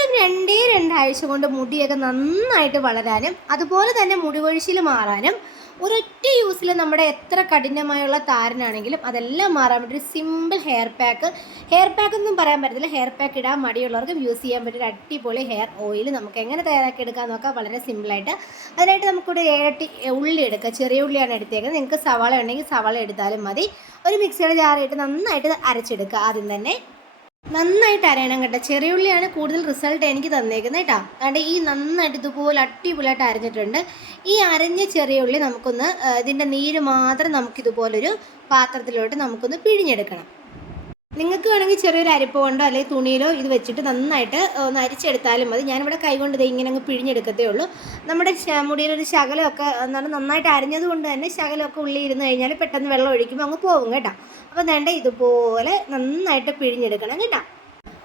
വെറും രണ്ടേ രണ്ടാഴ്ച കൊണ്ട് മുടിയൊക്കെ നന്നായിട്ട് വളരാനും അതുപോലെ തന്നെ മുടിവഴിച്ചിൽ മാറാനും ഒരൊറ്റ യൂസിൽ നമ്മുടെ എത്ര കഠിനമായുള്ള താരനാണെങ്കിലും അതെല്ലാം മാറാൻ വേണ്ടി ഒരു simple hair pack hair pack ഒന്നും പറയാൻ പറ്റത്തില്ല. ഹെയർ പാക്ക് ഇടാൻ മടിയുള്ളവർക്കും യൂസ് ചെയ്യാൻ പറ്റിയ അടിപൊളി ഹെയർ ഓയിൽ നമുക്ക് എങ്ങനെ തയ്യാറാക്കി എടുക്കാൻ നോക്കാം. വളരെ സിമ്പിളായിട്ട് അതിനായിട്ട് നമുക്കൊരു ഏഴട്ടി ഉള്ളി എടുക്കുക ചെറിയ ഉള്ളിയാണ് എടുത്തേക്കുന്നത്. നിങ്ങൾക്ക് സവാള ഉണ്ടെങ്കിൽ സവാള എടുത്താലും മതി. ഒരു മിക്സിയുടെ ജാറിയിട്ട് നന്നായിട്ട് അരച്ചെടുക്കുക ആദ്യം തന്നെ. നന്നായിട്ട് അരയണം കേട്ടോ. ചെറിയ ഉള്ളിയാണ് കൂടുതൽ റിസൾട്ട് എനിക്ക് തന്നേക്കുന്നത് കേട്ടോ. അതുകൊണ്ട് ഈ നന്നായിട്ട് ഇതുപോലെ അടിപൊളിയായിട്ട് അരഞ്ഞിട്ടുണ്ട്. ഈ അരഞ്ഞ ചെറിയ ഉള്ളി നമുക്കൊന്ന് ഇതിന്റെ നീര് മാത്രം നമുക്കിതുപോലൊരു പാത്രത്തിലോട്ട് നമുക്കൊന്ന് പിഴിഞ്ഞെടുക്കണം. നിങ്ങൾക്ക് വേണമെങ്കിൽ ചെറിയൊരു അരിപ്പ കൊണ്ടോ അല്ലെങ്കിൽ തുണിയിലോ ഇത് വെച്ചിട്ട് നന്നായിട്ട് ഒന്ന് അരിച്ചെടുത്താലും മതി. ഞാനിവിടെ കൈകൊണ്ട് ഇത് ഇങ്ങനെ അങ്ങ് പിഴിഞ്ഞെടുക്കത്തേ ഉള്ളൂ. നമ്മുടെ മുടിയിലൊരു ശകലമൊക്കെ എന്താണ് നന്നായിട്ട് അരിഞ്ഞത് കൊണ്ട് തന്നെ ശകലമൊക്കെ ഉള്ളി ഇരുന്ന് കഴിഞ്ഞാൽ പെട്ടെന്ന് വെള്ളം ഒഴിക്കുമ്പോൾ അങ്ങ് പോകും കേട്ടോ. അപ്പോൾ വേണ്ട ഇതുപോലെ നന്നായിട്ട് പിഴിഞ്ഞെടുക്കണം കേട്ടോ.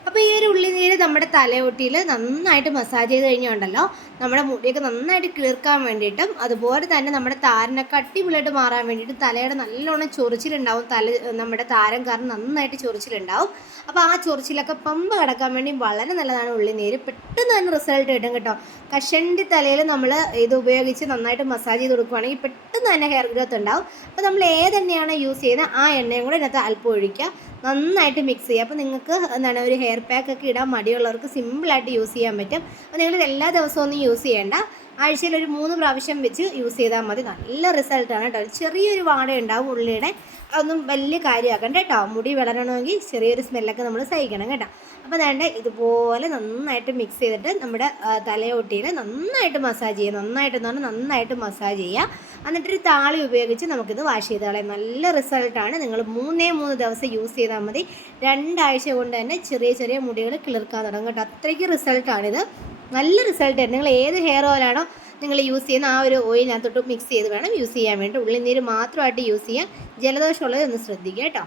അപ്പോൾ ഈ ഒരു ഉള്ളിനീര് നമ്മുടെ തലയോട്ടിയിൽ നന്നായിട്ട് മസാജ് ചെയ്ത് കഴിഞ്ഞുണ്ടല്ലോ നമ്മുടെ മുടിയൊക്കെ നന്നായിട്ട് കിളിർക്കാൻ വേണ്ടിയിട്ടും അതുപോലെ തന്നെ നമ്മുടെ താരനൊക്കെ അടിപൊളിയായിട്ട് മാറാൻ വേണ്ടിയിട്ട് തലയുടെ നല്ലോണം ചൊറിച്ചിലുണ്ടാവും. തല നമ്മുടെ താരം കാരണം നന്നായിട്ട് ചൊറിച്ചിലുണ്ടാവും. അപ്പോൾ ആ ചൊറിച്ചിലൊക്കെ പമ്പ് കിടക്കാൻ വേണ്ടി വളരെ നല്ലതാണ് ഉള്ളിനീര് പെട്ടെന്ന് തന്നെ റിസൾട്ട് കിട്ടും കേട്ടോ. കഷണ്ടി തലയിൽ നമ്മൾ ഇത് ഉപയോഗിച്ച് നന്നായിട്ട് മസാജ് ചെയ്ത് കൊടുക്കുകയാണെങ്കിൽ പെട്ടെന്ന് തന്നെ ഹെയർ ഗ്രോത്ത് ഉണ്ടാവും. അപ്പോൾ നമ്മൾ ഏതെണ്ണയാണ് യൂസ് ചെയ്യുന്നത് ആ എണ്ണയും കൂടെ ഇതിനകത്ത് അല്പം ഒഴിക്കുക. നന്നായിട്ട് മിക്സ് ചെയ്യുക. അപ്പോൾ നിങ്ങൾക്ക് എന്താണ് ഒരു ഹെയർ പാക്ക് ഒക്കെ ഇടാൻ മടിയുള്ളവർക്ക് സിമ്പിളായിട്ട് യൂസ് ചെയ്യാൻ പറ്റും. അപ്പോൾ നിങ്ങൾ എല്ലാ ദിവസവും ഒന്നും യൂസ് ചെയ്യേണ്ട. ആഴ്ചയിൽ ഒരു മൂന്ന് പ്രാവശ്യം വെച്ച് യൂസ് ചെയ്താൽ മതി. നല്ല റിസൾട്ടാണ് കേട്ടോ. ചെറിയൊരു വാട ഉണ്ടാവും ഉള്ളിയുടെ അതൊന്നും വലിയ കാര്യമാക്കണ്ട കേട്ടോ. മുടി വളരണമെങ്കിൽ ചെറിയൊരു സ്മെല്ലൊക്കെ നമ്മൾ സഹിക്കണം കേട്ടോ. അപ്പോൾ വേണ്ട ഇതുപോലെ നന്നായിട്ട് മിക്സ് ചെയ്തിട്ട് നമ്മുടെ തലയോട്ടിയിൽ നന്നായിട്ട് മസാജ് ചെയ്യുക. നന്നായിട്ട് എന്ന് പറഞ്ഞാൽ നന്നായിട്ട് മസാജ് ചെയ്യുക. എന്നിട്ടൊരു താളി ഉപയോഗിച്ച് നമുക്കിത് വാഷ് ചെയ്ത് കളയാം. നല്ല റിസൾട്ടാണ് നിങ്ങൾ മൂന്നേ മൂന്ന് ദിവസം യൂസ് ചെയ്താൽ മതി. രണ്ടാഴ്ച കൊണ്ട് തന്നെ ചെറിയ ചെറിയ മുടികൾ കിളിർക്കാൻ തുടങ്ങും കേട്ടോ. അത്രയ്ക്ക് റിസൾട്ടാണിത് നല്ല റിസൾട്ട് നിങ്ങൾ ഏത് ഹെയർ ഓയിലാണോ നിങ്ങൾ യൂസ് ചെയ്യുന്ന ആ ഒരു ഓയിലിനകത്തോട്ട് മിക്സ് ചെയ്ത് വേണം യൂസ് ചെയ്യാൻ വേണ്ടി. ഉള്ളിനീര് മാത്രമായിട്ട് യൂസ് ചെയ്യാം ജലദോഷമുള്ളത് ഒന്ന് ശ്രദ്ധിക്കുക കേട്ടോ.